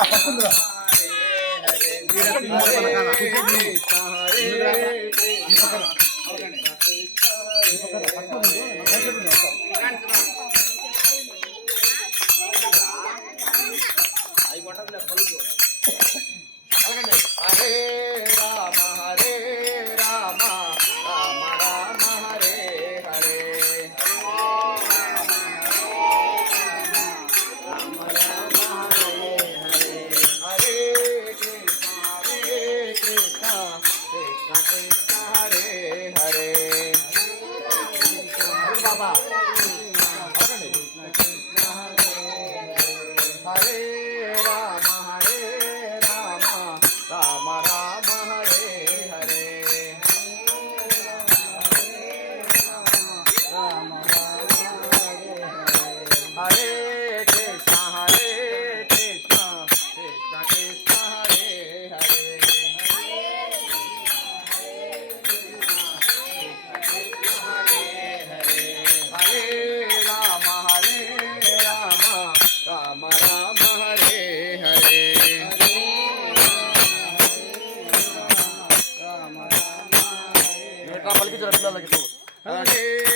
పట్టుకుందా மழை रचला लागेल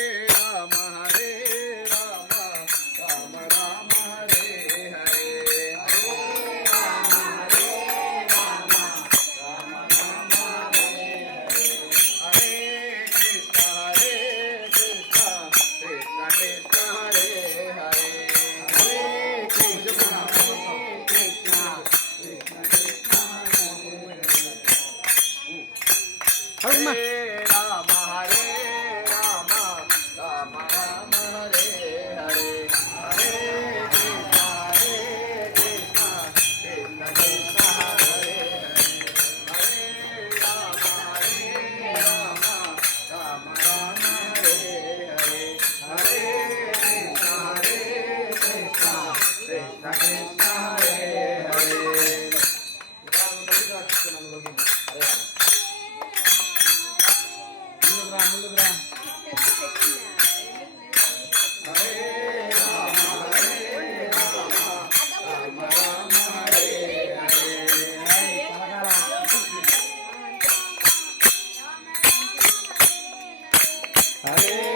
gratis yang aku login. Yeah.